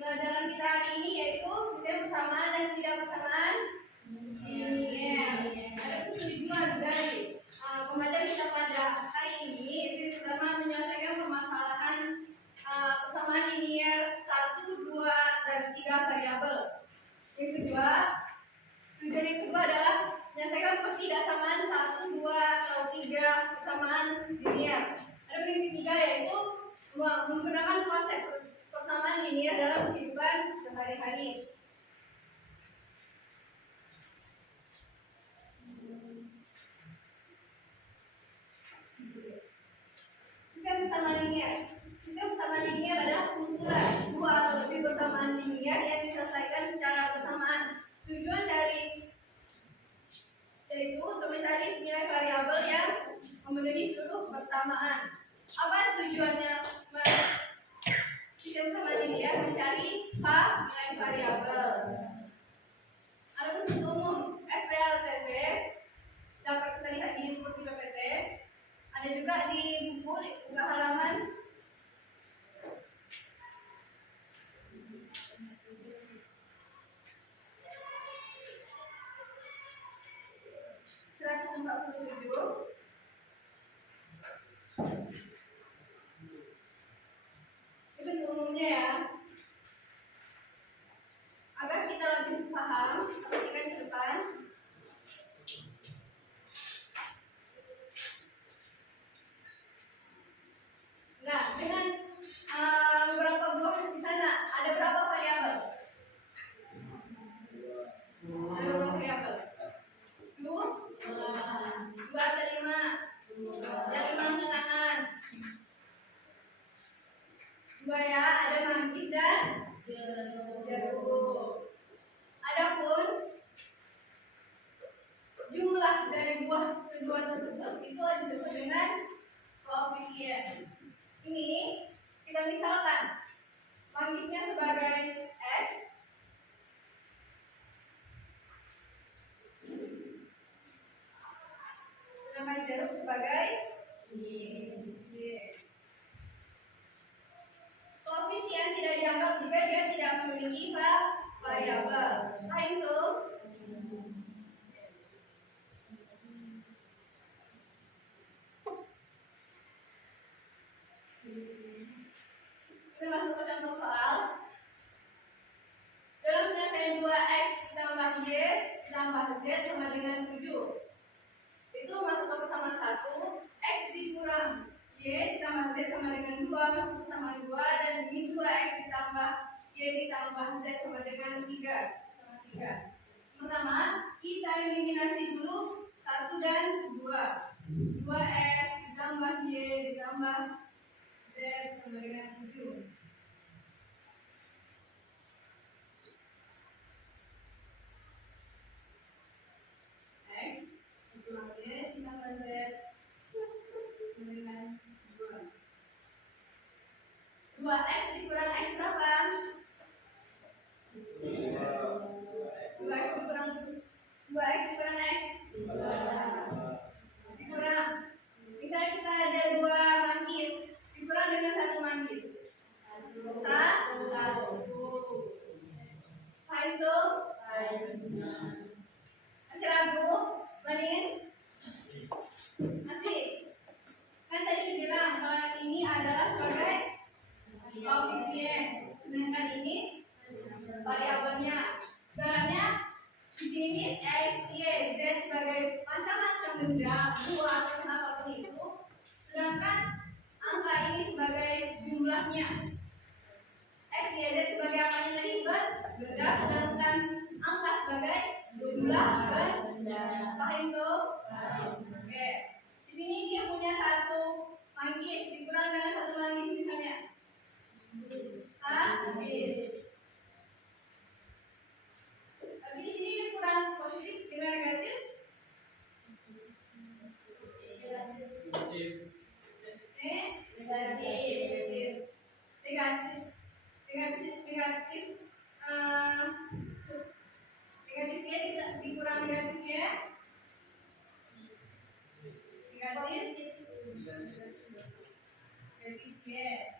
Pelajaran kita hari ini yaitu bersamaan dan tidak bersamaan linier. Ada tujuan dari pembelajaran kita pada hari ini yaitu pertama menyelesaikan permasalahan persamaan linier 1, 2, dan 3 variabel. Yang kedua, tujuan yang kedua adalah menyelesaikan pertidaksamaan 1, 2, atau 3 persamaan linier. Ada yang ketiga yaitu menggunakan konsep persamaan linier dalam kehidupan sehari-hari. Sistem persamaan linier. Sistem persamaan linier adalah kumpulan dua atau lebih persamaan linier yang diselesaikan secara bersamaan. Tujuan dari yaitu untuk mencari nilai variabel yang memenuhi seluruh persamaan. Apa tujuannya sistem persamaan linier? Mencari nilai variabel. Ada bentuk umum SPLTP dapat kita lihat di seperti PPT. Ada juga di buku halaman itu umumnya ya. Agar kita lebih paham, perhatikan ke depan. Nah, dengan beberapa buah di sana, ada berapa variabel? Ada berapa variabel? 2 atau 5? Yang 5 angkat tangan. 2 ya, ada manggis dan jeruk. Adapun jumlah dari buah kedua tersebut itu disebut dengan koefisien. Ini kita misalkan manggisnya sebagai X, sedangkan jeruk sebagai Y. Koefisien tidak dianggap jika dia tidak memiliki variabel. Nah itu kita masuk ke contoh soal. Dalam penyelesaian 2x ditambah y ditambah z sama dengan 7. Itu masuk ke persamaan 1. X dikurang y ditambah z sama dengan masuk bersama 2 dan min 2x ditambah y ditambah z sama dengan 3. Pertama, kita eliminasi dulu 1 dan 2. 2x ditambah y ditambah z sama dengan 7. X dikurang y ditambah z sama dengan 2. 2x dikurang x berapa? 2x dikurang x dikurang. Misalnya kita ada 2 manggis, dikurang dengan 1 manggis. 1. Faham tuh? Masih ragu? Bandingin? Masih? Kan tadi dibilang kalau ini adalah sebagai koefisien, sedangkan ini variabelnya. Barangnya di sini x, y, z sebagai macam-macam benda, buah atau apapun itu, sedangkan angka ini sebagai jumlahnya. X, y, z sebagai apanya tadi? Benda, sedangkan angka sebagai jumlah benda. Paham tuh? Oke. Di sini dia punya 1 manggis, dikurang dengan 1 manggis misalnya. Habis. Tapi di sini kurang positif dengan negatif. Negatifnya dikurang negatifnya. Negatifnya.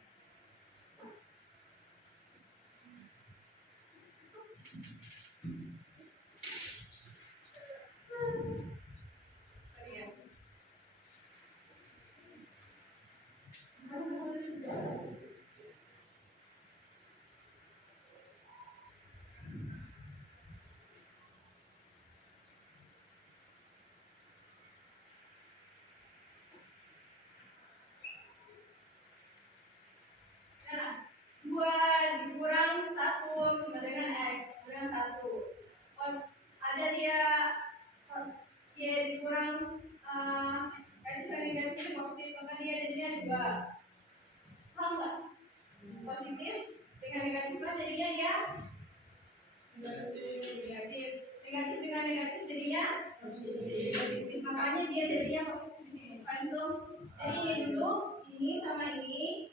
Makanya dia jadinya positif di sini. Jadi ini dulu, ini sama ini,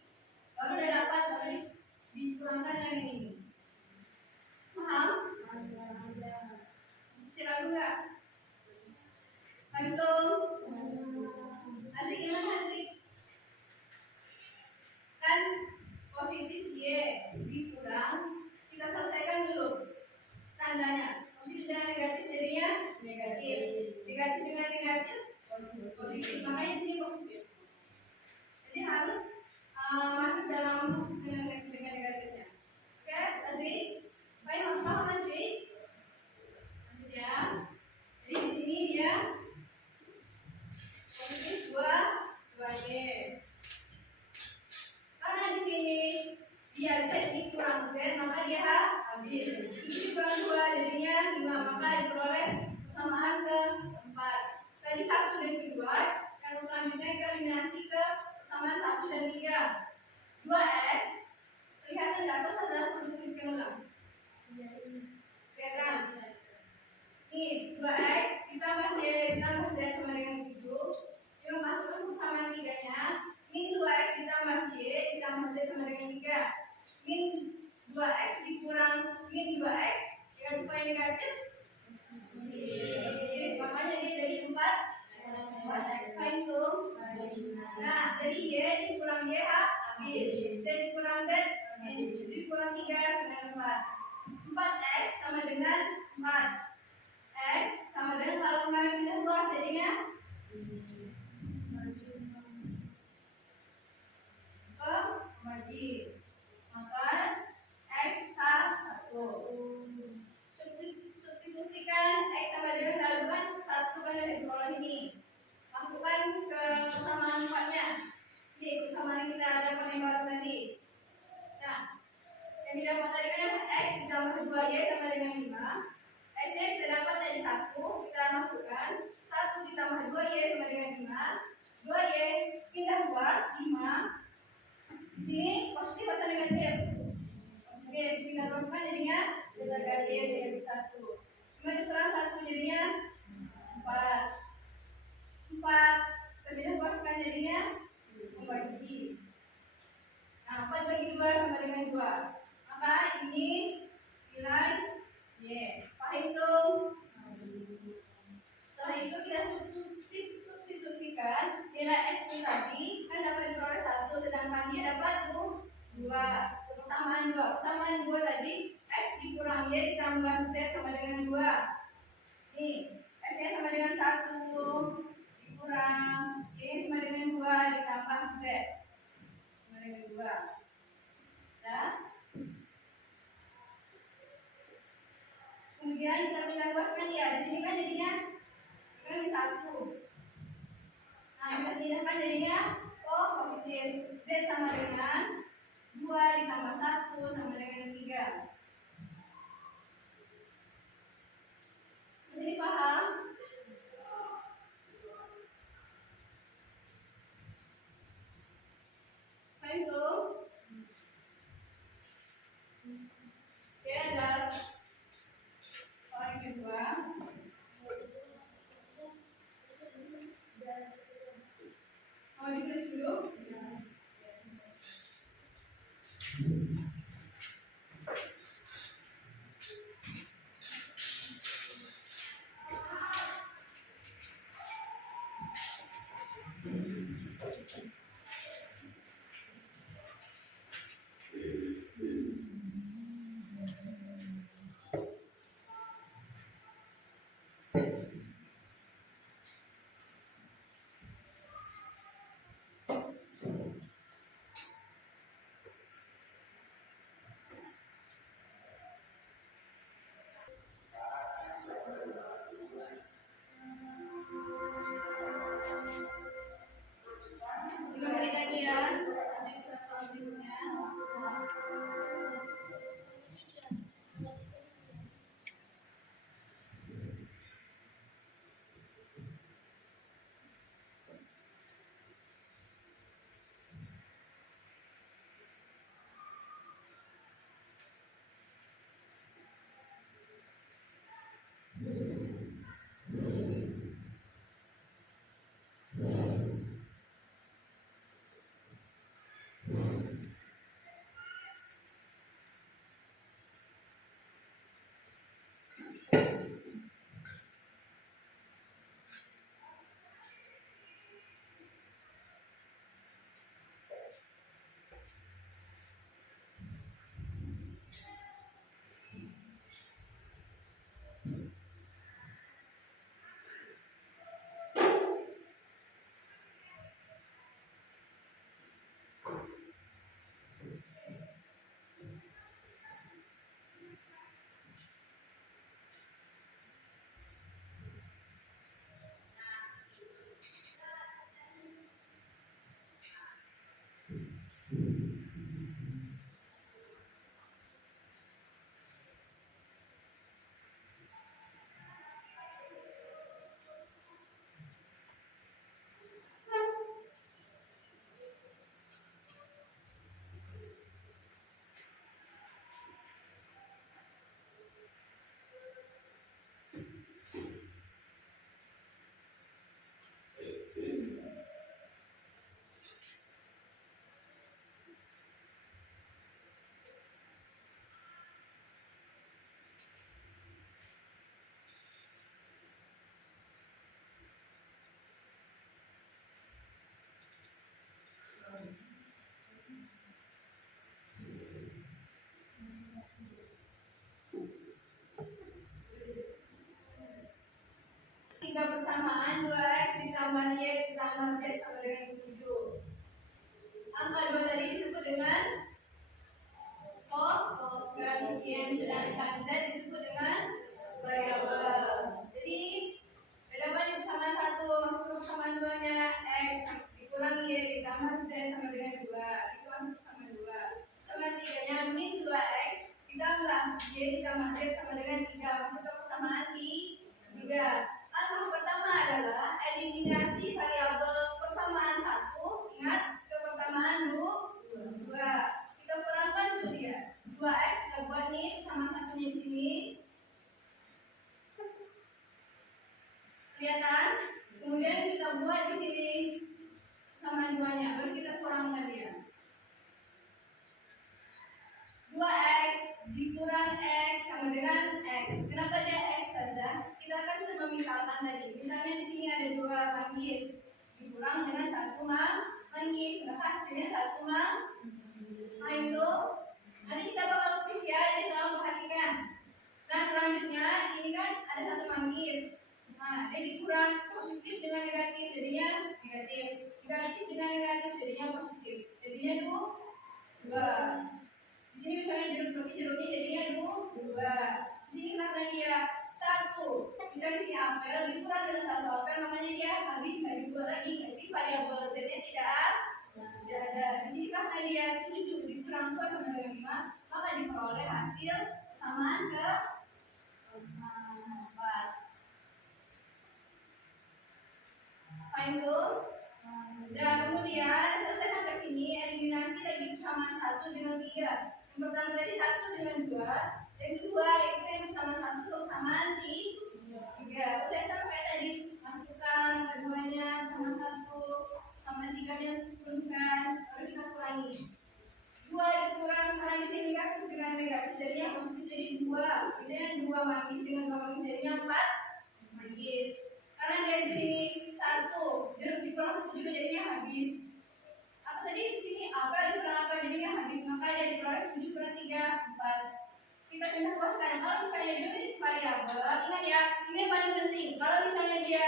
baru udah dapat, baru dikurangkan dengan ini. Paham? Masih ragu nggak? Asik gimana asik? Kan positif y dikurang, kita selesaikan dulu tandanya. Positif dengan negatif jadinya negatif. Negatif dengan negatif positif, makanya di sini positif. Jadi harus masuk dalam positif dengan negatifnya. Oke, asik? Baik, paham asik? Lanjut ya. Jadi di sini dia positif 2y. Karena di sini dia z dikurang z, maka dia habis. Ini dikurang 2 jadinya 5, maka diperoleh persamaan ke-4. Tadi 1 dan kedua, yang selanjutnya kita eliminasi ke persamaan 1 dan 3. 2x kelihatan di atas adalah perlu tuliskan ulang. Kelihatan? Ini 2x ditambah y ditambah z sama dengan 7. Yang masukkan persamaan 3-nya, min 2x ditambah y ditambah z sama dengan 3. Min 2x dikurang min 2x dengan upaya negatif positif, makanya dia jadi 4x. Faham tuh? Nah, jadi y dikurang y habis, z dikurang z habis, dikurang 3 sama dengan 4. 4x sama dengan 4x sama dengan, kalau kemarin kita luas jadinya bagi, maka x satu. Substitusikan x sama dengan kandungan 1 pada diperoleh ini. Masukkan ke persamaan 4-nya. Ini persamaan yang kita ada pada yang baru tadi. Nah, yang didapat tadi kan X ditambah 2Y sama dengan 5. X-nya kita dapat dari 1, kita masukkan 1 ditambah 2Y sama dengan 5. 2Y pindah luas 5. Di sini positif atau negatif? Positif. Pindah luas kan jadinya negatif dari 1. 5 dikurangi 1 jadinya 4. 4 pindah luas kan jadinya membagi. Nah, 4 bagi 2 sama dengan 2. Maka ini nilai Y. Hitung. Setelah itu kita substitusikan nilai X tadi kan dapat diperoleh 1, sedangkan Y dapat 2. Persamaan 2. Persamaan 2 tadi X dikurang Y ditambah Z sama dengan 2. Nih, X-nya sama dengan 1 dikurang Y sama dengan 2 ditambah Z sama dengan 2. Ya. Kemudian kita pindah luaskan ya. Di sini kan jadinya ini 1. Nah, kita pindahkan jadinya positif. Z sama dengan 2 ditambah 1 sama dengan 3. Jadi paham? Paham tuh? Oke, ada orang kedua. Mau ditulis dulu? Y ditambah Z sama dengan 3. Masuk ke persamaan tiga. Langkah pertama adalah eliminasi variabel persamaan 1. Ingat, ke persamaan 2. Kita kurangkan dulu dia. 2x kita buat nih persamaan satunya di sini. Kelihatan? Kemudian kita buat di sini persamaan 2-nya. Baru kita kurangkan dia. 2x dikurang x sama dengan x. Kenapa dia x saja? Kita kan sudah memisalkan tadi. Misalnya di sini ada 2 manggis dikurang dengan 1 manggis, maka hasilnya 1 Nah itu nanti kita bakal tulis ya, jadi tolong perhatikan. Nah selanjutnya ini kan ada 1 manggis. Nah dia dikurang positif dengan negatif, jadinya negatif. Negatif dengan negatif jadinya positif. Jadinya 2. Di sini misalnya jeruknya jadinya 2. Di sini kenapa dia 1? Bisa di sini apel dikurang dengan 1 apel, makanya dia habis nggak dibuat lagi. Jadi variabel z-nya tidak ada. Di sini karena dia 7 dikurang 2 sama dengan 5, maka diperoleh hasil persamaan ke 4. Fine itu. Dan kemudian selesai sampai sini, eliminasi lagi persamaan 1 dengan 3. Yang pertama tadi 1 dengan 2, yang kedua itu yang persamaan 1 persamaan 3. Udah sama kayak tadi, masukkan keduanya sama 1 sama 3-nya turunkan, baru kita kurangi. 2 dikurang karena di sini kan dengan negatif jadinya positif jadi 2. Misalnya 2 manggis dengan 2 manggis jadinya 4 manggis. Karena dia di sini 1, jeruk dikurang 1 juga jadinya habis. Apa tadi di sini apa dikurang apa jadinya habis, maka dia diperoleh 7 kurang 3 4. Kita pindah ke sekarang. Kalau misalnya dia memiliki variabel, ingat ya, ini yang paling penting. Kalau misalnya dia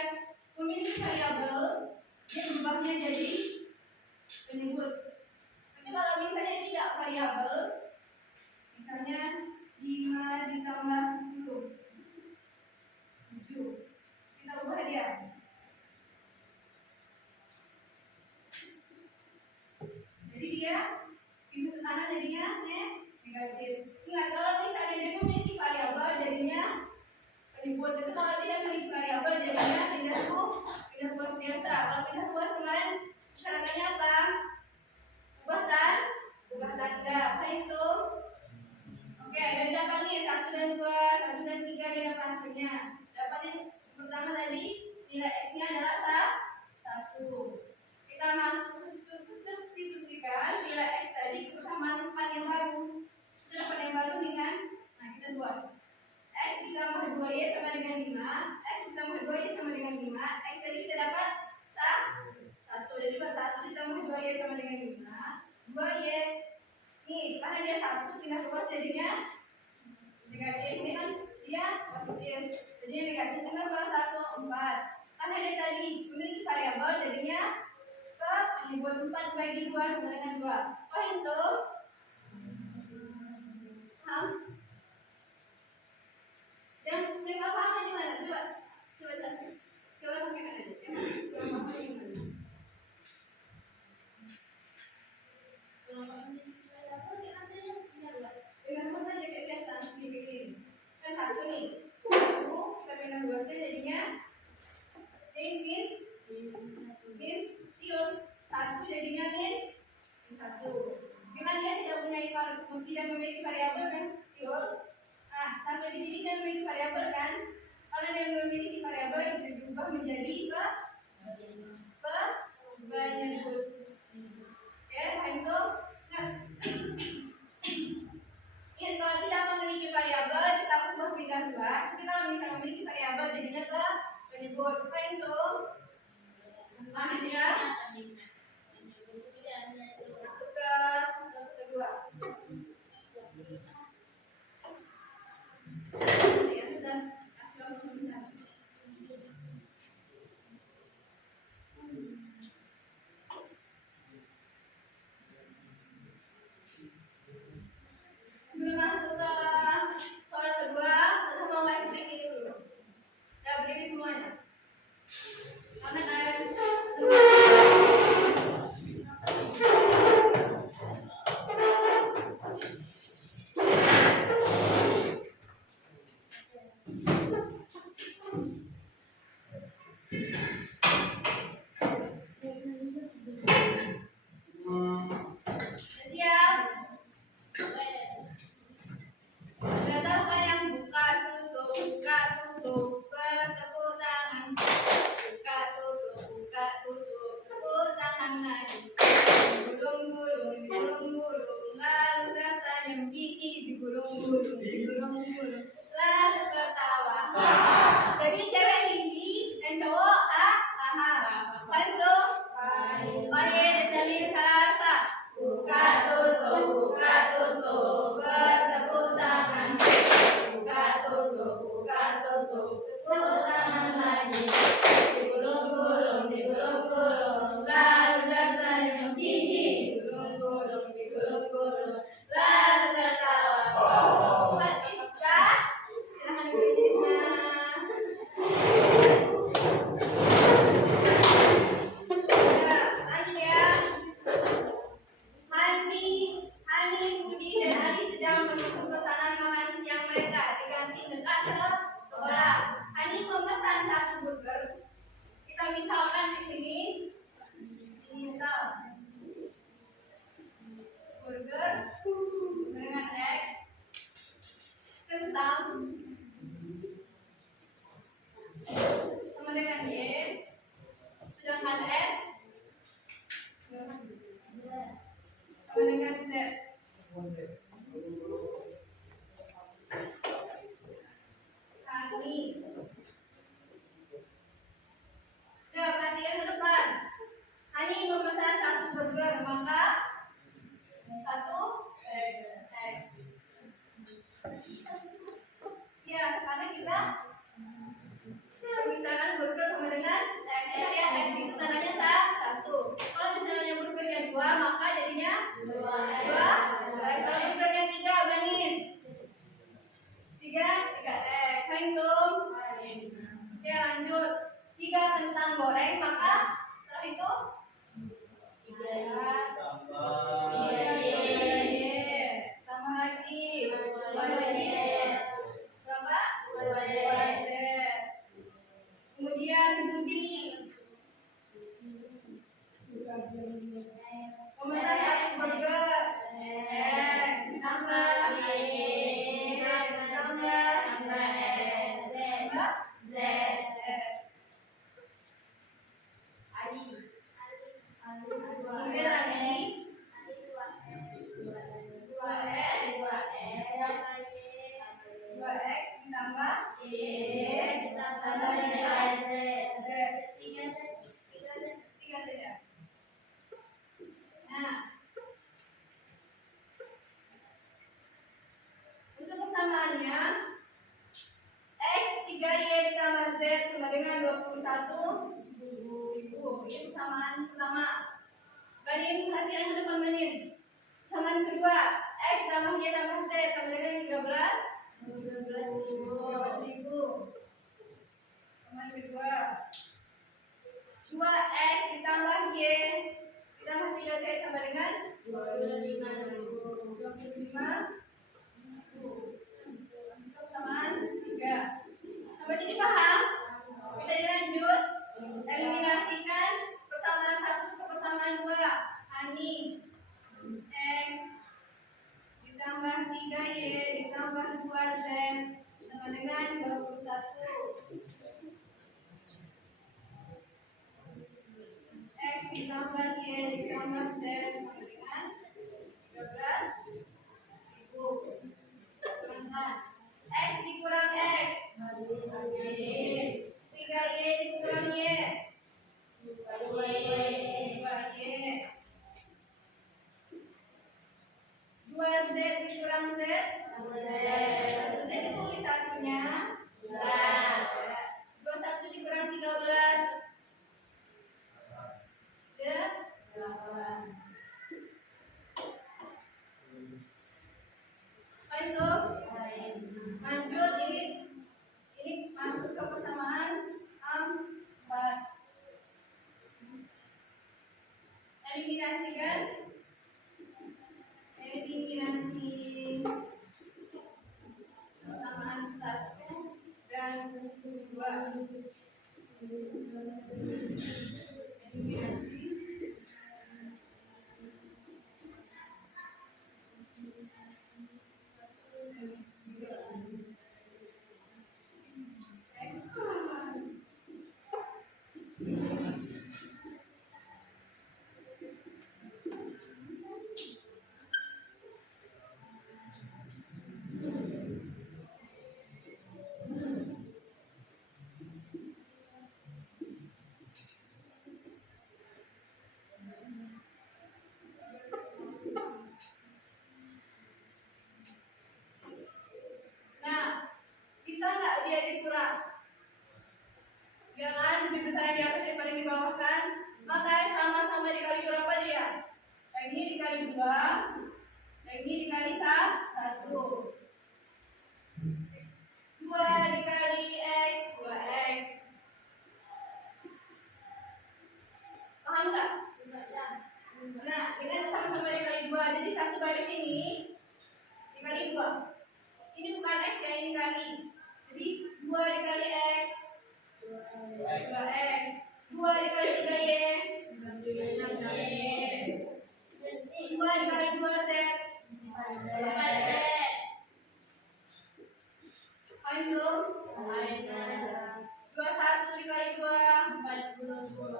memiliki variabel, dia berubahnya jadi penyebut. Tapi kalau misalnya tidak variabel, misalnya 5 ditambah 10 7, kita ubah dia. Jadi dia pindah ke kanan jadinya negatif. Ingat, kalau misalnya dia memiliki variabel jadinya penyebut. Tapi kalau tidak memiliki variabel jadinya pindah ruas biasa. Kalau pindah ruas kemarin syaratnya apa? Ubah tanda. Apa itu? Oke, dari dapat nih 1 dan 2, 1 dan 3 dari dapat hasilnya. Dapat yang pertama tadi nilai x-nya adalah 1. Kita masuk substitusikan nilai x tadi ke persamaan 4 yang baru. Kita dapat yang baru nih kan? Nah kita buat x ditambah 2y sama dengan 5. X ditambah 2y sama dengan 5. X tadi kita dapat 1. Jadi 1 ditambah 2y sama dengan 5. 2y nih, karena dia 1 pindah ruas jadinya negatif. Ini kan dia positif, jadi negatif tinggal kurang 1 4. Karena dia tadi memiliki variabel jadinya ke penyebut 4 bagi 2 sama dengan 2. Oh itu yang nggak paham gimana? Coba jelasin. Coba sampaikan aja. Yang paham gimana? Dengan apa saja kayak biasa dibikin. Kan 1 nih. 1 kita pindah ruasnya jadinya min tiun. 1 jadinya min 1. Dengan dia tidak memiliki variabel kan tiun. Nah, sampai di sini dia memiliki variabel kan? Kalau dia memiliki variabel yang berubah menjadi penyebut. Oke, itu. Ingat, kalau tidak memiliki variabel kita ubah pindah ruas. Tapi kalau misalnya memiliki variabel jadinya penyebut. Apa itu? Lanjutnya masuk ke kedua. Ya sudah, kasih waktu sebentar. dengan Z. Hani. Nah, perhatian ke depan. Hani memesan 1 burger, maka 1 X. Ya, sekarang kita misalkan burger sama dengan X. Ya, X itu tandanya 1. Kalau misalnya burgernya 2, maka jadinya 2. Kalau burgernya 3, bandingin. 3 X. Hitung. Ya, lanjut. 3 kentang goreng, maka setelah itu 3 Y. Tambah lagi 2 Y. Berapa? 2 Z. Kemudian Budi memesan 1 burger, X ditambah Y ditambah Z. Kemudian Ali 2X ditambah Y ditambah Z. 3 saja. Nah, untuk persamaannya X 3Y ditambah Z sama dengan 21.000. Ini persamaan pertama. Bandingin perhatian ke depan, bandingin. Persamaan kedua, X tambah Y tambah Z sama dengan 13.000. Persamaan kedua. 2X ditambah Y ditambah 3Z sama dengan 25.000. Persamaan 3. Sampai sini paham? Bisa dilanjut? Eliminasikan persamaan 1 ke persamaan 2. Hani X ditambah 3Y ditambah 2Z sama dengan 21. X ditambah Y ditambah Z sama dengan 13.000. X dikurang X 3Y dikurang Y 2Y. 2Z dikurang Z 1Z ditulis satunya 21 dikurang 13 itu. Lanjut, ini masuk ke persamaan 4. Eliminasikan. Eliminasi persamaan 1 dan 2. Eliminasi. Bisa nggak dia dikurang? Jangan lebih besar di atas daripada di bawah kan? Maka sama-sama dikali berapa dia? Yang ini dikali 2, yang ini dikali 1. 2 dikali X 2X. Paham nggak? Nah, dengan sama-sama dikali 2, jadi satu baris ini dikali 2. Ini bukan X ya, ini kali. Jadi 2 dikali X 2X. 2 dikali 3Y 6Y. 2 dikali 2Z 4Z. Langsung 21 dikali 2 42.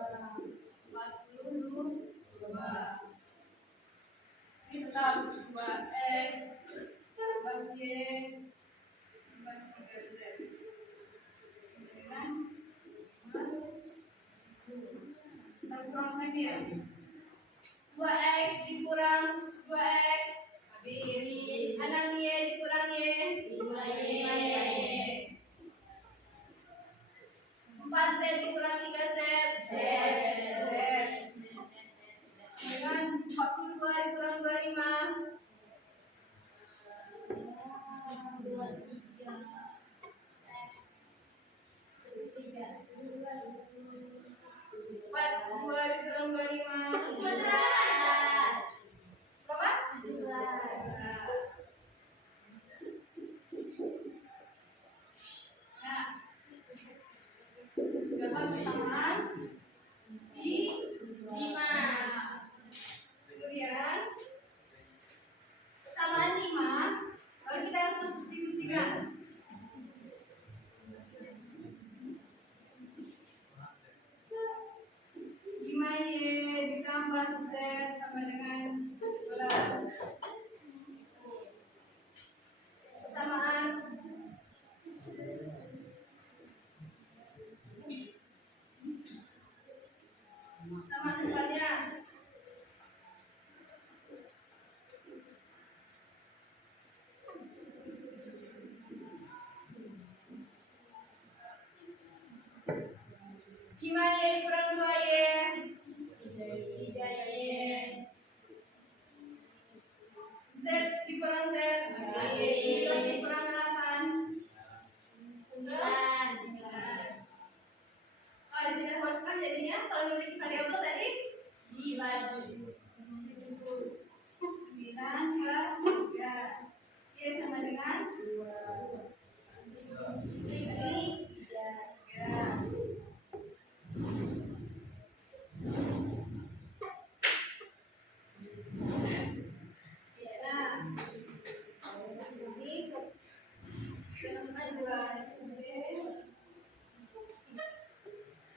Ini tetap 2x tambah y tambah 3z. Dengan kita kurang lagi ya. 2x dikurang 2x habis. 6y dikurang y 5y. 4z dikurang 3z z. Dengan 42 dikurang 25 42 dikurang 25 berapa? 12. Nah, dapat persamaan di 5. Kemudian persamaan 5 baru kita substitusikan. 5y ditambah z sama dengan 12. Persamaan depannya. Lima y kurang 2y 3y. Z dikurang z 12 dikurang 8 9. Kalau tidak masukkan jadinya kalau memiliki variabel tadi dibagi 9 plus 3 y sama dengan 3.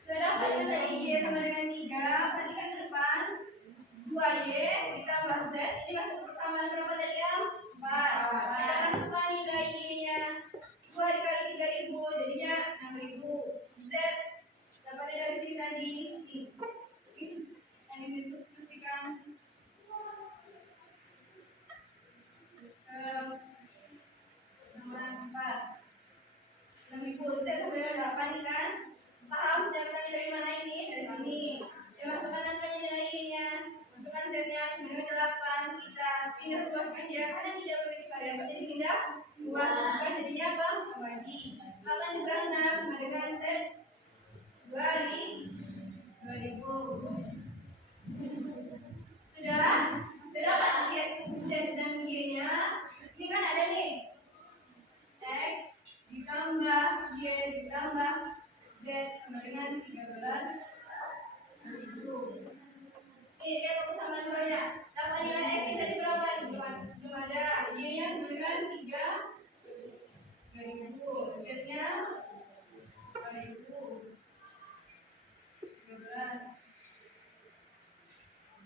Sudah dapat dari y sama dengan 3, perhatikan ke depan 2y ditambah z, ini masuk ke persamaan berapa tadi ya? 4. Kita masukkan nilai y-nya 2 dikali 3000 jadinya 6000. Z dapatnya dari sini tadi yang disubstitusikan sama 4. 6000 Z sama dengan 8 nih kan? Paham dapatnya dari mana ini? Dari sini. Ya, masukkan angkanya nilai y-nya, masukkan z-nya 98. Kita pindah luaskan dia karena tidak memiliki variabel, jadi pindah luaskan jadinya apa? Bagi 8 dikurang 6 sama dengan z 2000. Sudah dapat z dan y-nya. Ini kan ada nih x ditambah y ditambah z sama dengan 13. Ini dia persamaan duanya. Dapat nilai x tadi berapa? Belum ada. Y-nya sama dengan 3000. Z-nya 2000. 13.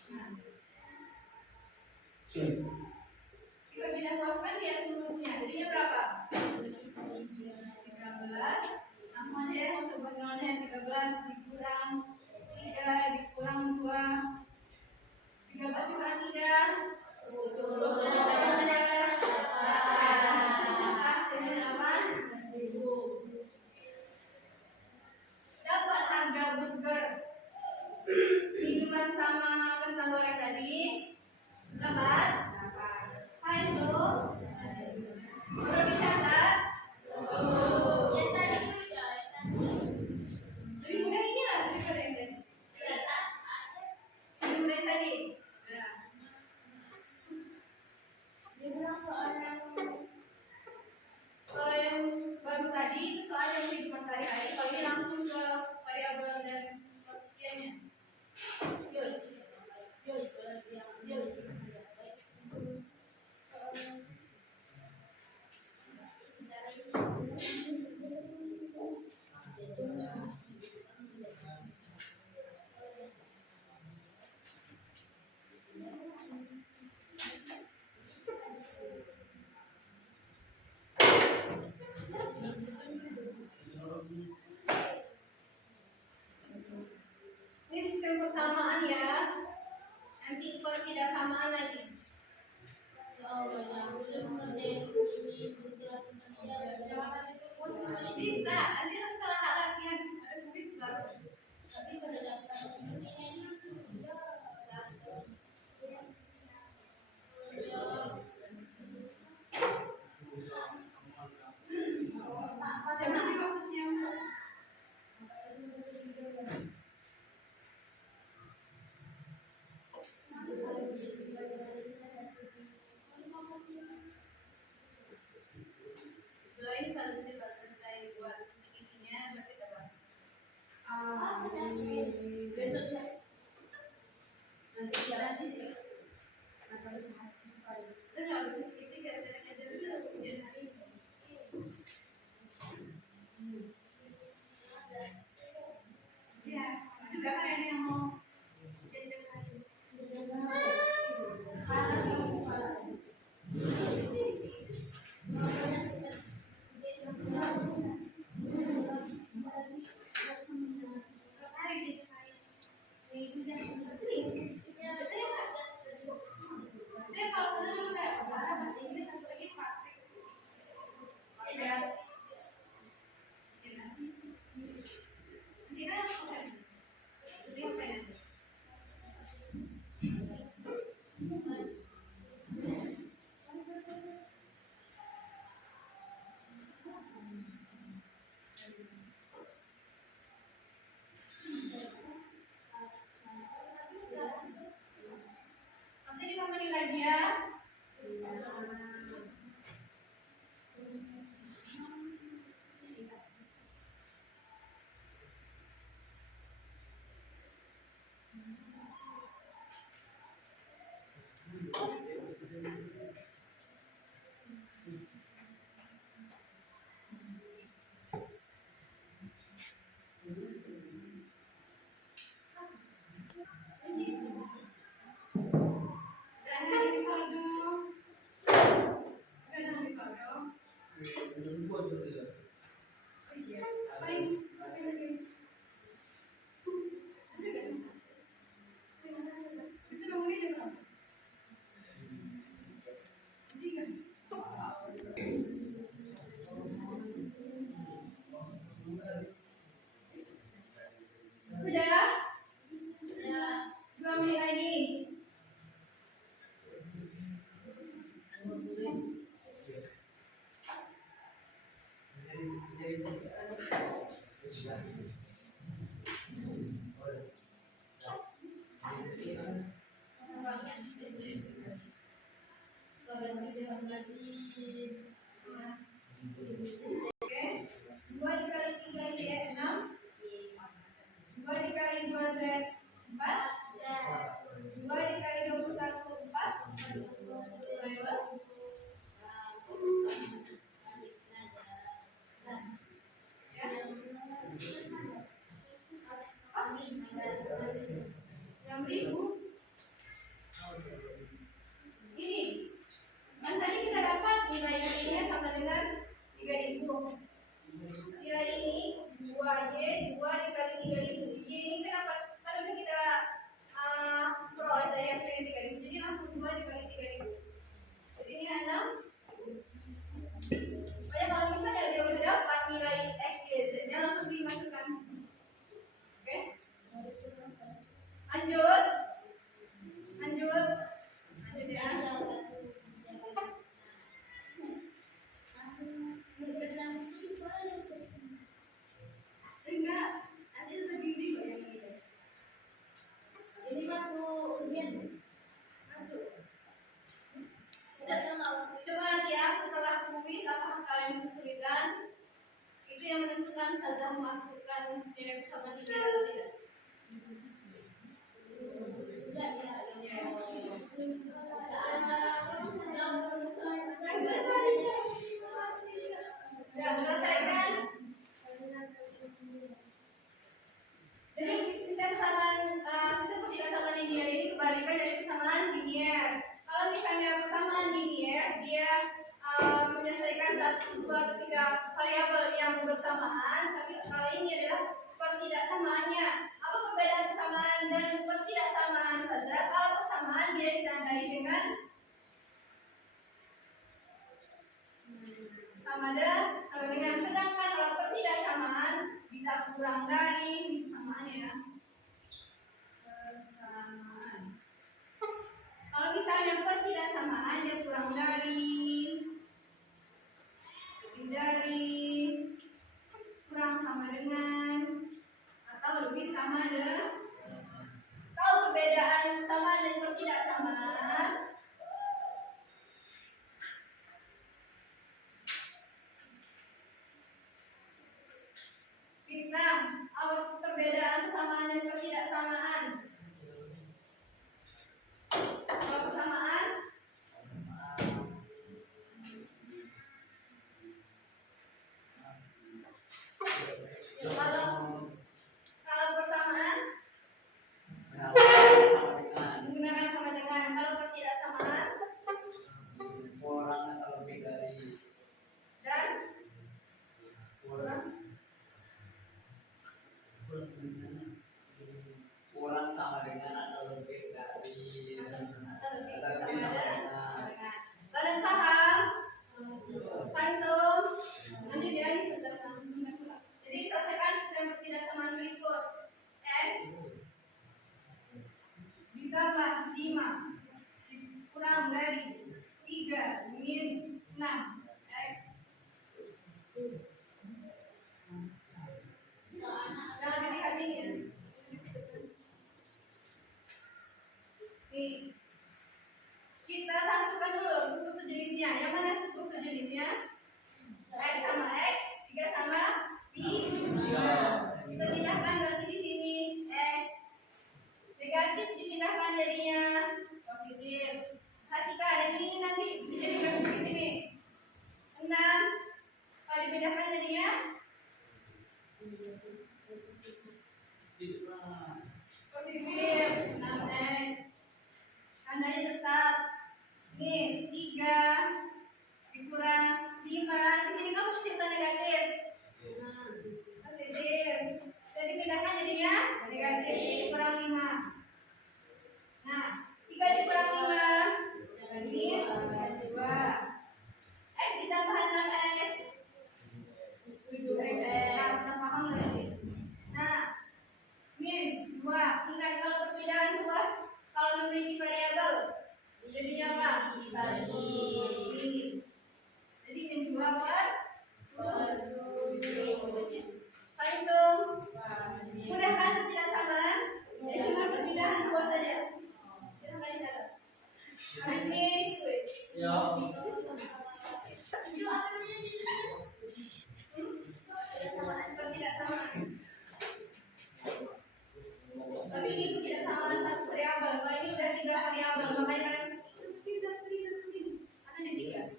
Nah, kita pindah luaskan dia seluruhnya. Jadinya berapa? 13. Langsung aja ya untuk buat nolnya. 13 dikurang 3 dikurang 2. 13 dikurang 3 dapat harga burger minuman sama kentang goreng tadi dapat itu perlu dicatat yang tadi lebih mudah ini lah daripada yang tadi nggak bersih gara-gara kerja dulu ujian hari ini. Ya, juga kan ada yang mau ujian hari ini. Saya kalau saya dulu kayak bahasa bahasa Inggris satu lagi praktik. Ya. Nanti kan aku kan. Nanti apa ya? Nanti dikomeni lagi ya. Jangan record dong. Jangan record dong. Oh iya. Paling lagi. Itu bangunnya jam berapa? Tiga. Sudah? Sudah. 2 menit lagi. Oke. 2 dikali 3 jadi 6. 2 dikali 2 Z 4. 2 dikali 21 4. Berapa? Ya. 6.000. Ini kan tadi kita dapat nilai Y-nya sama dengan 3.000. Nilai ini 2Y 2 dikali 3.000. Y ini kan dapat kan udah kita peroleh dari hasilnya 3.000. Jadi langsung 2 dikali 3.000. Jadi ini 6. Pokoknya kalau misalnya dia udah dapat nilai X, Y, Z-nya langsung dimasukkan. Oke? Lanjut. Lanjut. Lanjut ya. Enggak, nanti lebih kok yang ini. Ini masuk ujian. Masuk. Coba nanti ya setelah kuis apakah kalian kesulitan? Itu yang menentukan saja memasukkan nilai bersama tidak atau tidak. Sudah selesai kan? Jadi sistem ketidaksamaan linier ini kebalikan dari persamaan linier. Kalau misalnya persamaan linier dia menyelesaikan 1, 2, atau 3 variabel yang bersamaan, tapi kali ini adalah pertidaksamaannya. Apa perbedaan persamaan dan pertidaksamaan saja? Kalau persamaan dia ditandai dengan sama dengan, sedangkan kalau pertidaksamaan bisa kurang dari persamaan ya. Persamaan. Kalau misalnya pertidaksamaan dia kurang dari, lebih dari, kurang sama dengan, atau lebih sama dengan. Tahu perbedaan persamaan dan pertidaksamaan? Bintang, apa Mim 6 X. Jangan dilihat sini ya. Nih, kita satukan dulu struktur sejenisnya. Yang mana struktur sejenisnya? X sama X, 3 sama Pi. Kita pindahkan berarti di sini X. Negatif dipindahkan jadinya positif. Perhatikan yang ini nanti dijadikan di sini 6. Kalau dipindahkan jadinya positif 6x. Tandanya tetap. Nih 3 dikurang 5. Di sini kamu positif atau negatif? Positif. Jadi pindahkan jadinya negatif kurang 5. Nah 3 dikurang 5 ini 2. X ditambah 6x 7x. Paham lagi. Nah min 2. Ingat kalau perbedaan luas kalau memiliki variabel jadinya apa? Dibagi. Jadi min 2 per 7. Saya hitung. Mudah kan tidak samaan? Jadi cuma perbedaan luas saja. Silahkan dicatat. Nah sini tulis. Tidak sama. Tapi ini tidak sama satu variabel. Kalau ini sudah 3 variabel, makanya sini. Ada di 3.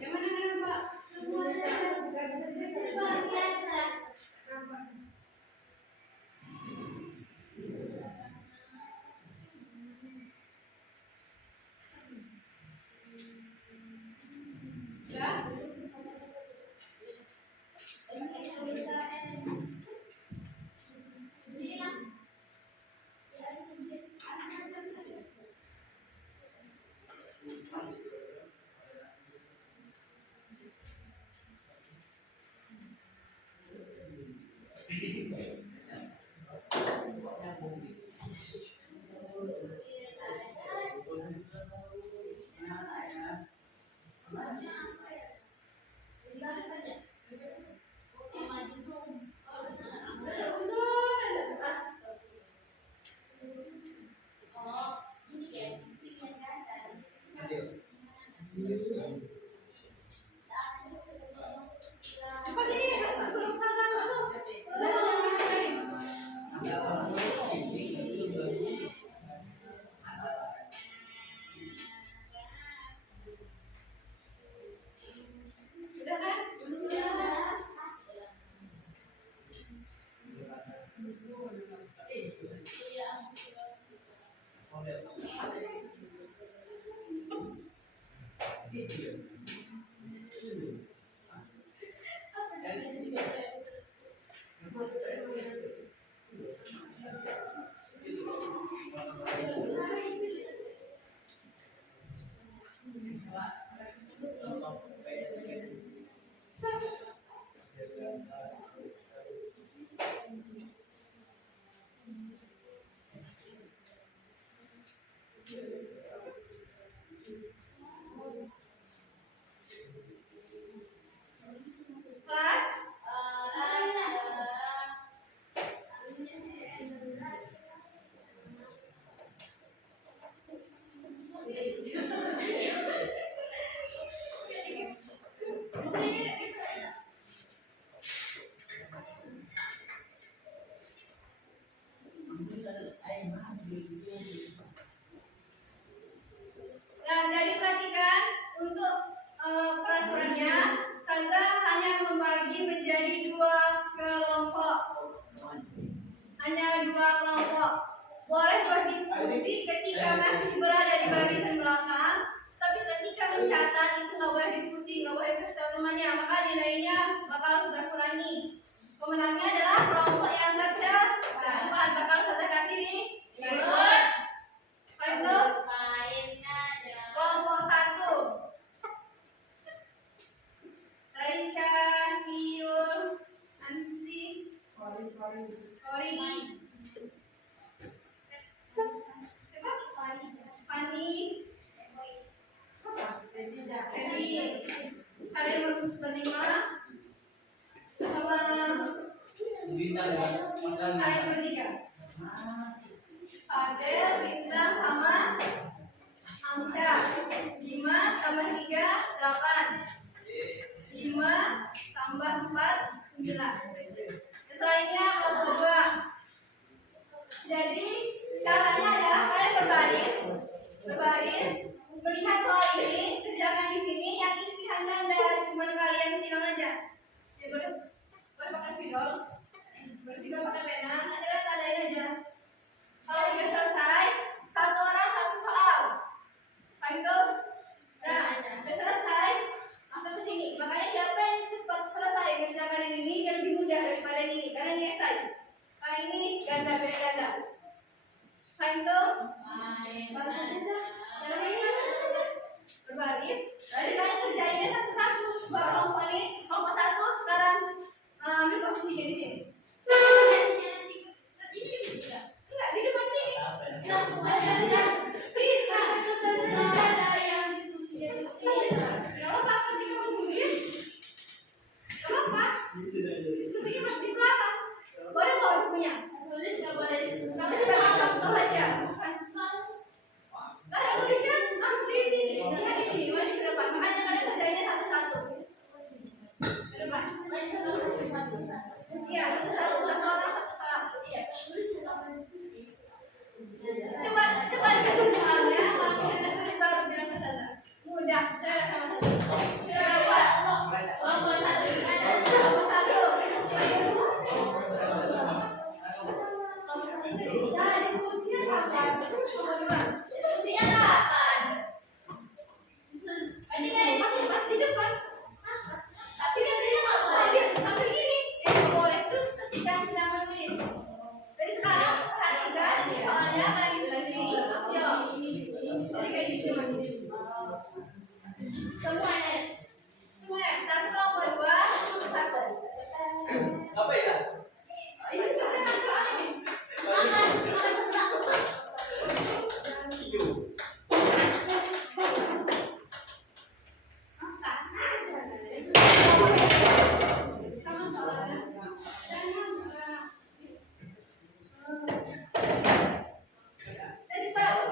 Yang mana kan Pak? Semuanya nggak bisa dibaca. Nah, jadi perhatikan untuk peraturannya, Saza hanya membagi menjadi 2 kelompok. Hanya dua kelompok. Boleh berdiskusi ketika masih berada di barisan belakang, tapi ketika mencatat itu nggak boleh diskusi, nggak boleh kasih tahu temannya, maka nilainya bakal Ustazah kurangi. Pemenangnya adalah kelompok yang tercepat. Bakal Ustazah kasih nih. Itu kelompok 1. Raisya, Tiul, Antri, Kori, Fani, Febri. Kalian berlima sama kalian bertiga. Adel, Bintang sama Amsya. 5 tambah 3 8. 5 tambah 4 9. Setelahnya kelompok 2. Jadi caranya adalah kalian berbaris, melihat soal ini, kerjakan di sini, yang ini pilihan ganda, cuma kalian silang aja. Ya boleh pakai spidol, boleh juga pakai pena, nanti kalian tadain aja. Kalau udah selesai, satu orang satu soal. Paham tuh? Nah, udah selesai, langsung ke sini. Makanya siapa yang cepat selesai kerjakan yang ini, yang lebih mudah daripada yang ini. Karena ini esai. Kalau ini ganda beda ganda. Paham tuh? Berbaris. Lalu kalian kerjainnya satu-satu. Baru kelompok ini, kelompok 1 sekarang ambil posisinya di sini. Enggak, di depan sini. Bisa. Ada yang diskusi. Gak apa-apa, ketika menungguin. Gak apa-apa. Diskusinya masih di belakang. Boleh bawa bukunya. Tulis nggak boleh. Tapi sebagai contoh aja. Bukan. Gak ada tulisnya, langsung di sini. Jangan di sini, masih ke depan. Makanya kalian kerjainnya satu-satu. Ke depan. Iya, satu-satu. Satu orang satu salah. Iya. Coba lihat soalnya. Kalau misalnya sulit baru bilang ke Ustazah. Mudah, jaga sama Ustazah. Kelompok 1. Nah, diskusinya kapan? Kelompok 2. Diskusinya kapan? Pas di depan. Tapi katanya nggak boleh sampai gini. Yang boleh tuh ketika sedang menulis. Jadi sekarang perhatikan soalnya lagi sebelah sini. Jawab. Jadi kayak gitu cuma. Semuanya. Satu kelompok 2, kelompok 1. Apa ya? Ini kerjakan soal ini.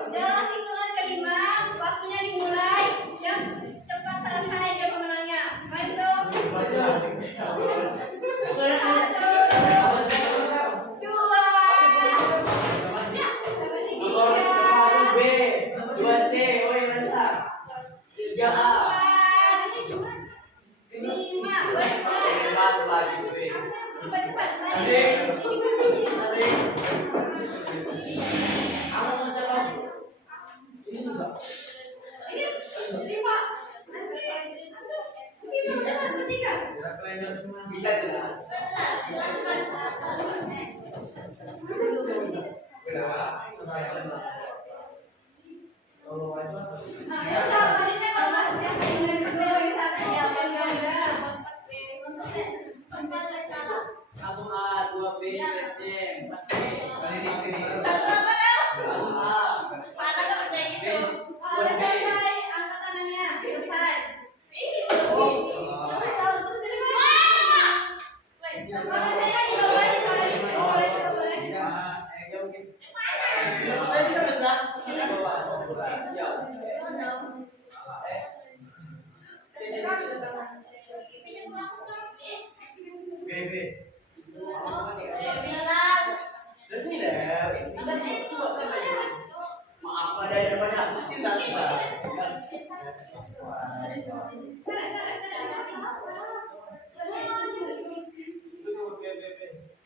Dalam hitungan kelima, waktunya dimulai. Yang cepat selesai dia pemenangnya. Baik dong. 2C, oh yang rasa 3A 5. Cepat. Ini Riva. Sini udah bertiga. bisa tidak? Satu A, 2B, 3C, 4C. Udah selesai, angkat tangannya. Selesai. Maaf, ada daripada cinta.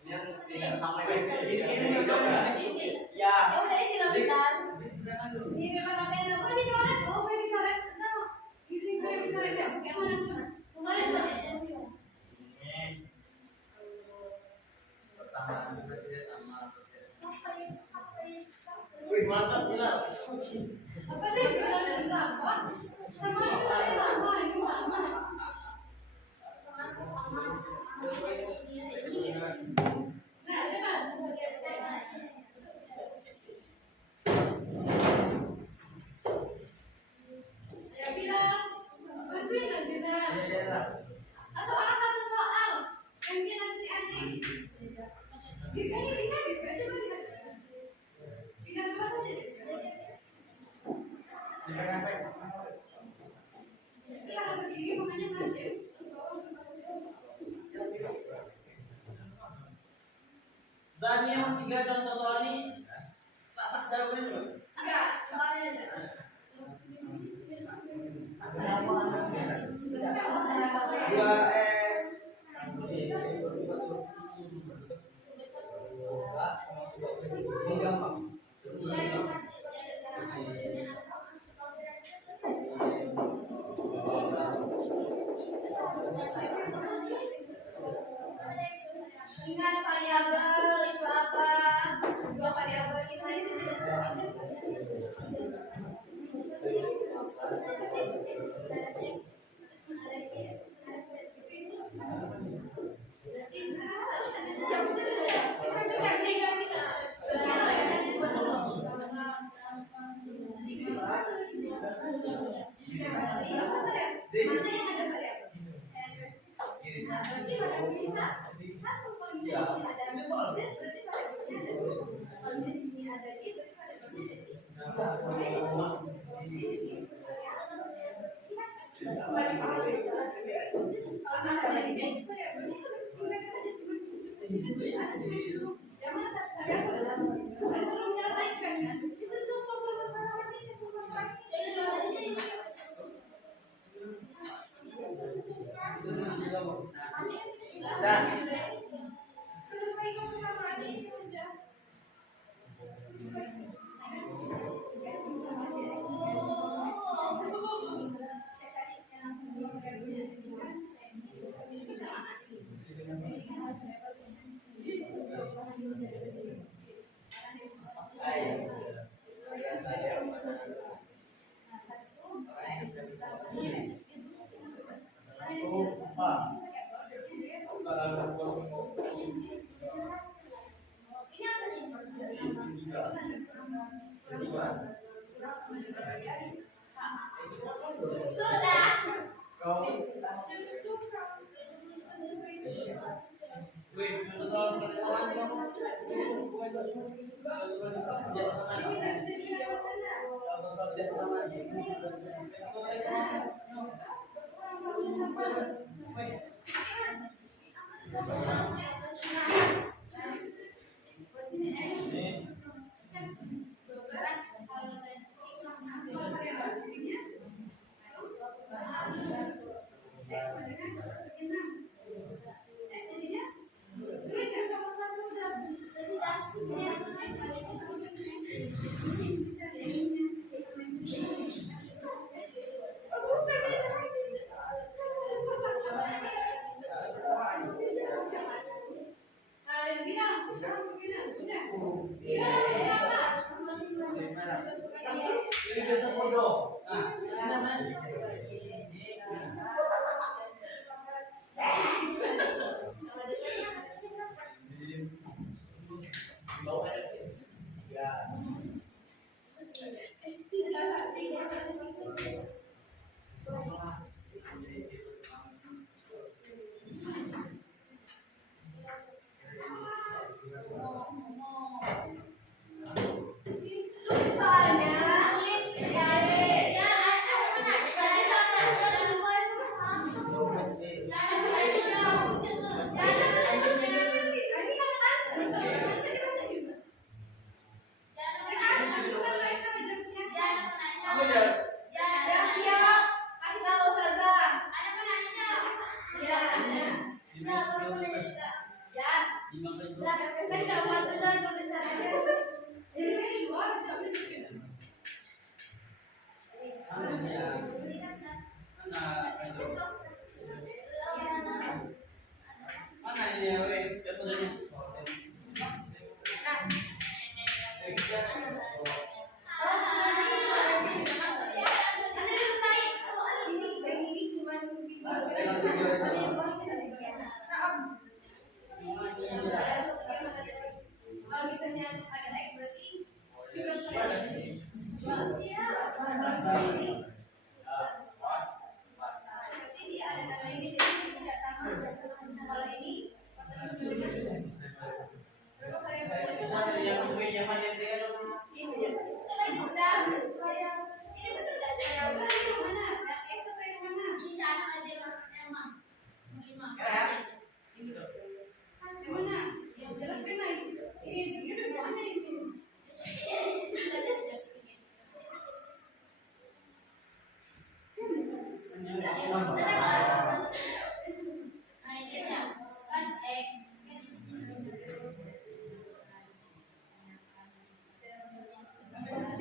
Yang tidak sama ini Berangkat bilang. Apa sih jualan dan rapat? Sama itu tadi sama, ini sama. Nah, cepat. Ya bilang, bantuin lah bilang. Atau orang satu soal yang dia nanti adik. Dikanya bisa gitu, coba lihat. Bisa coba saja. Itu yang begini makanya ngajak. Dan yang tiga contoh soal ini tak jawabannya dulu. Enggak, soalnya aja. Dua X. Ini gampang. Ingat variabel itu apa? Dua variabel kita itu.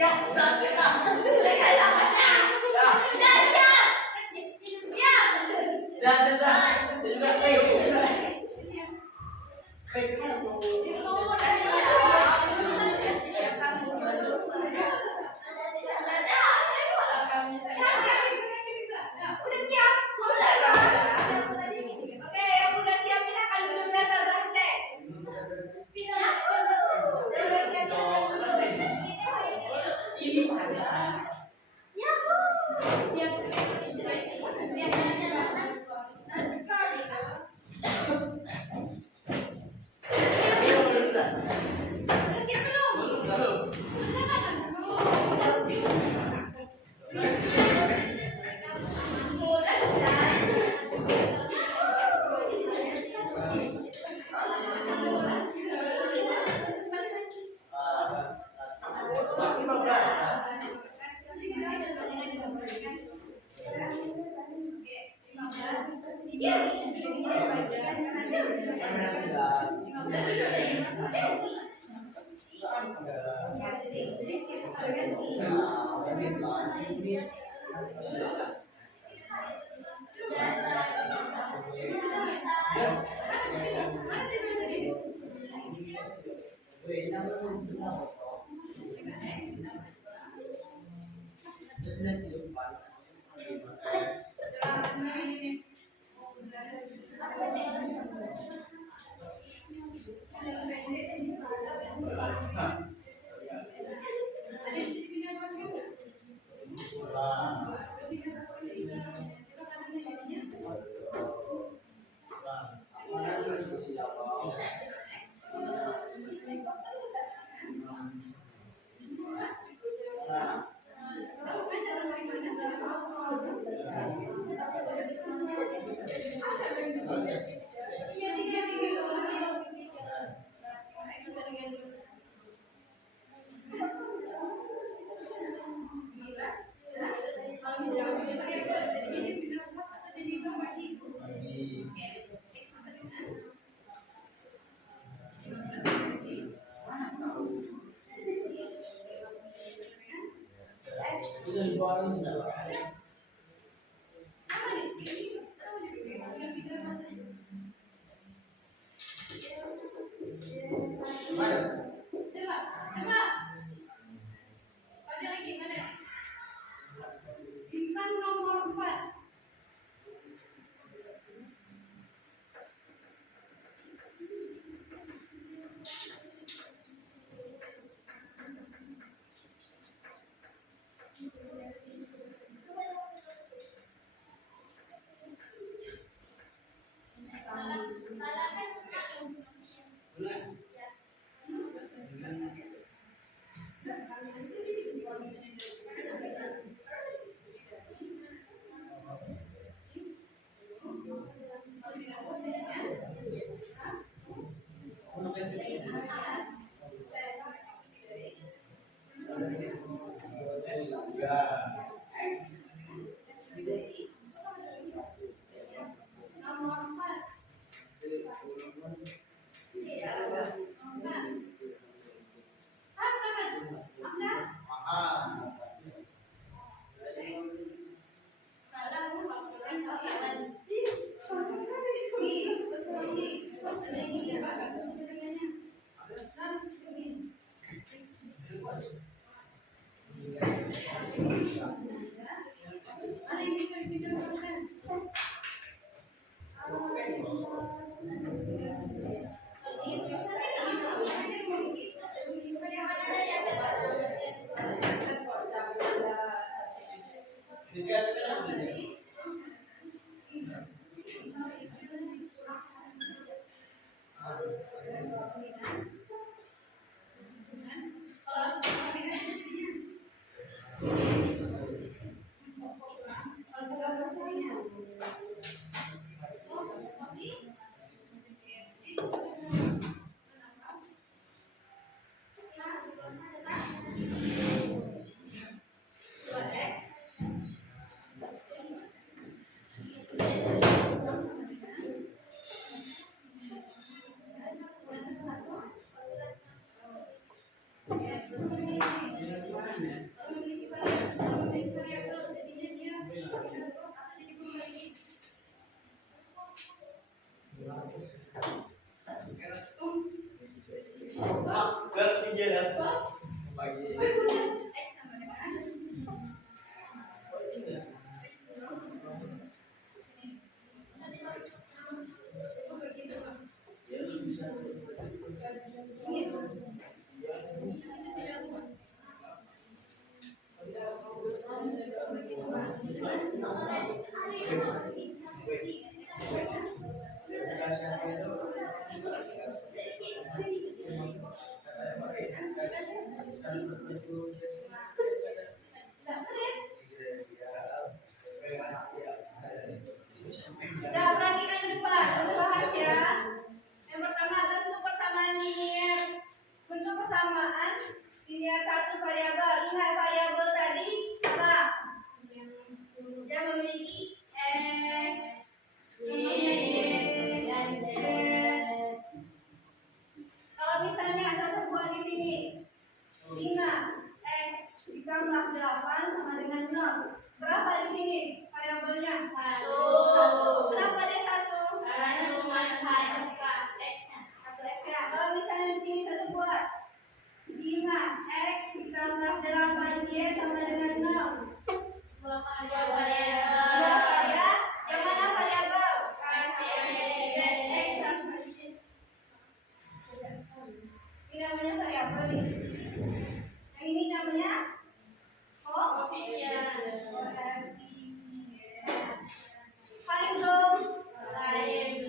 Siap, udah siap. Legal lang ka na. Udah siap. Siap. Dah. Juga, Udah siap. Oke, yang udah siap silakan duduk di atas dan cek. Udah siap silakan duduk. Ini mana? Udah siap belum? Jangan dulu. Bintang nomor 4. Nomor 4. memiliki variabel, jadinya dia akan jadi pembagi. X sama dengan Nah, perhatikan dua, kita bahas ya. Yang pertama bentuk persamaan linier. Bentuk persamaan linier satu variabel. Ingat variabel tadi apa? Yang memiliki x, y, dan z. Kalau misalnya ada sebuah di sini 5 x ditambah 8 sama dengan 0. Berapa di sini variabelnya? 1. Kenapa dia 1? Karena cuma satu x ya. Kalau misalnya di sini satu buat 5 x ditambah 8 y sama dengan 0. Dua variabel. Yang mana variabel? Ini namanya variabel nih. Yang ini namanya koefisien. Paham belum?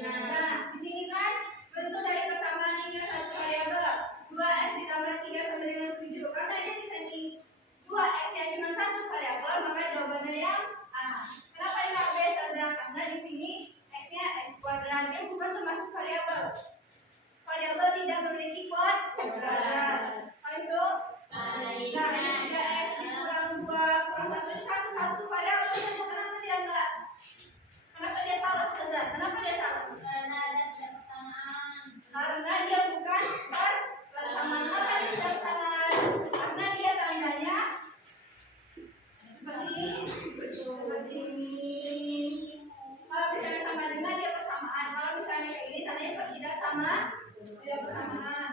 Nah, di sini kan bentuk dari persamaan linier satu variabel 2x ditambah 3 sama dengan 7. Karena dia bisa di 2x nya cuma satu variabel, maka jawabannya yang A. Kenapa nggak B saja? Karena di sini x nya x kuadrat, dia bukan termasuk variabel. Variabel tidak memiliki kuadrat. Paham belum? Nah, 3x dikurang 2 kurang 1 itu satu variabel. Kenapa dia enggak? Kenapa dia salah saja? Kenapa dia salah? Karena ada tidak persamaan. Karena dia bukan bersamaan. Apa yang tidak persamaan? Karena dia tandanya seperti ini. Kalau misalnya sama dengan dia persamaan. Kalau misalnya kayak ini tandanya tidak sama, tidak persamaan.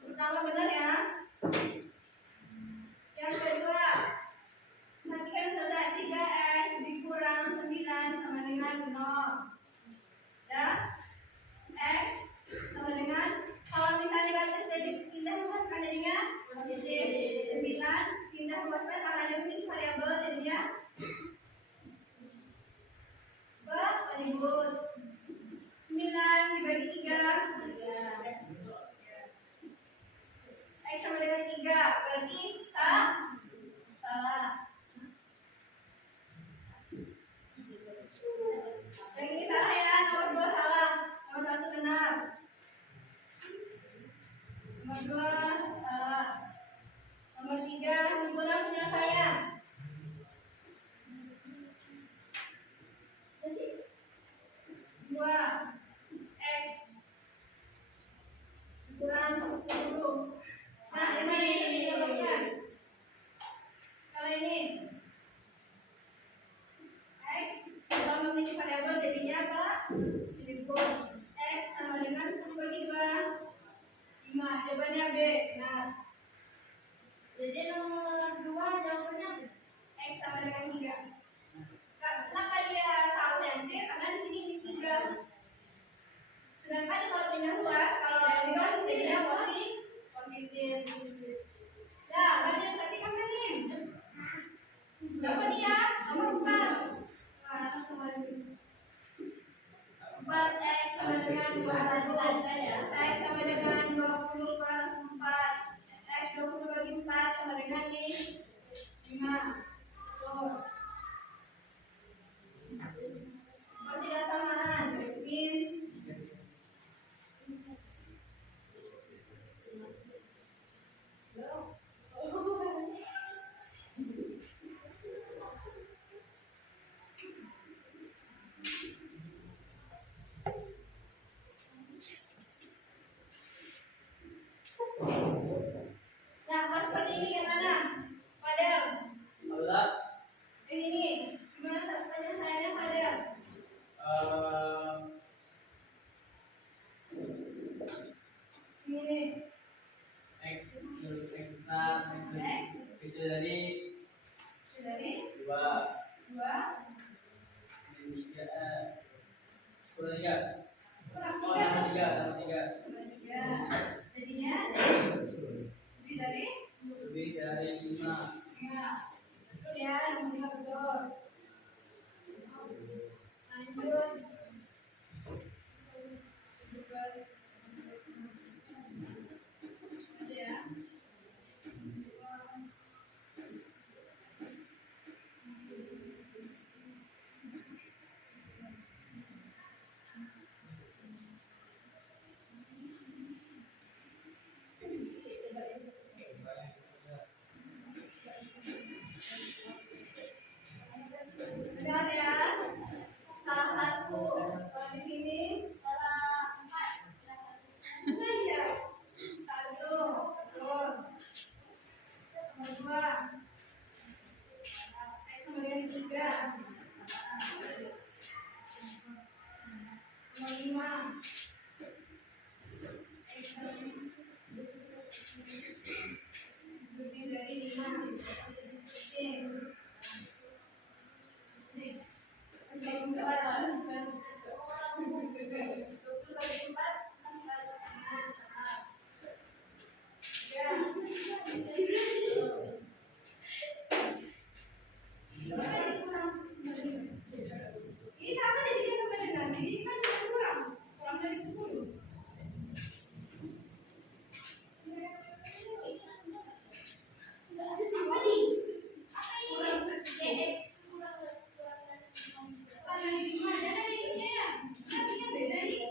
Pertama benar ya. Yang kedua, perhatikan saja 3x dikurang 9 sama dengan 0. Ya, x sama dengan, kalau misalnya negatif jadi pindah rumuskan jadinya positif. 9 pindah rumuskan karena dia punya variabel jadinya berlanjut. 9 dibagi 3 x sama dengan 3 berarti salah. Yang ini salah ya, nomor 2 salah, nomor 1 benar. Nomor 2 salah. Nomor 3 himpunan penyelesaian. Jadi 2 x kurang 10. Nah, ini yang Next. Kecil dari Dari 2. 2. Ini 3. Kurang 3. Kurang Oh, 3. tambah 3. Tambah 3. Tambah 3. Jadinya lebih dari Lebih dari 5. 5. Betul ya, nomor 5 betul. Lanjut. Ada ya. Benar ya. Salah satu. Kalau di sini salah 4. Benar ya. 1. Betul. Nomor 2. X sama dengan 3. Nomor 5. X lebih dari 5. Ini kenapa jadinya sampai dengan ini kan kurang dari 10. Apa nih? Apa ini? Kurang dari 5. Ada dari ininya ya? Nantinya beda nih.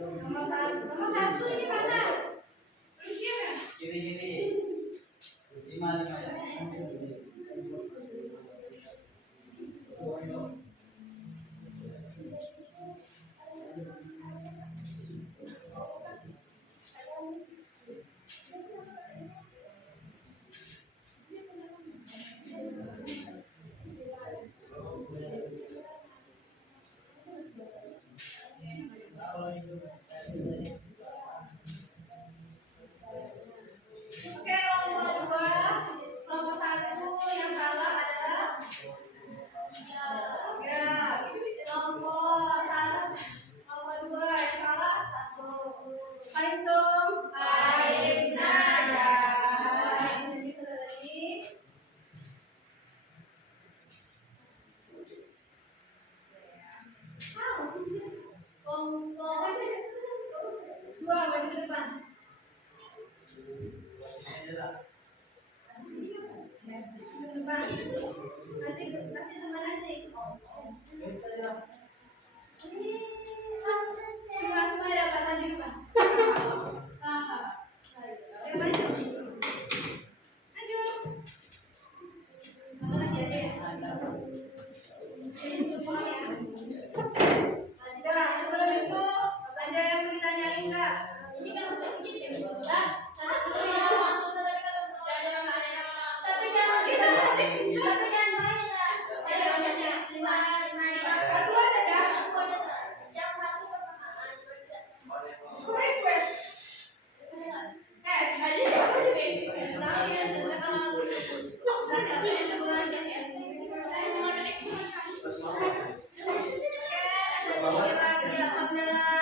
Nomor satu ini mana? Terus dia kan? Kiri-kiri. 5 ya. Oke, nomor 2. Nomor 1 yang salah adalah 3. Nomor 1. Nomor 2 yang salah 1. Hitung. Benar. Ini tadi. Kelompok 2 maju ke depan. Kasih teman aja. Semua dapat maju depan. Yang maju. Maju. Satu lagi aja ya. Ini semua ya. Nah, sebelum itu ada yang mau ditanyain nggak? Ini kan udah izin ya. Tapi jangan kita bisa. Tapi jangan main lah. Ayo tanya. 5. Satu aja ya. Yang satu persamaan. Request. Tadi apa sih? Tahu ya, kalau udah satu yang dua saya mau next. Oke, alhamdulillah.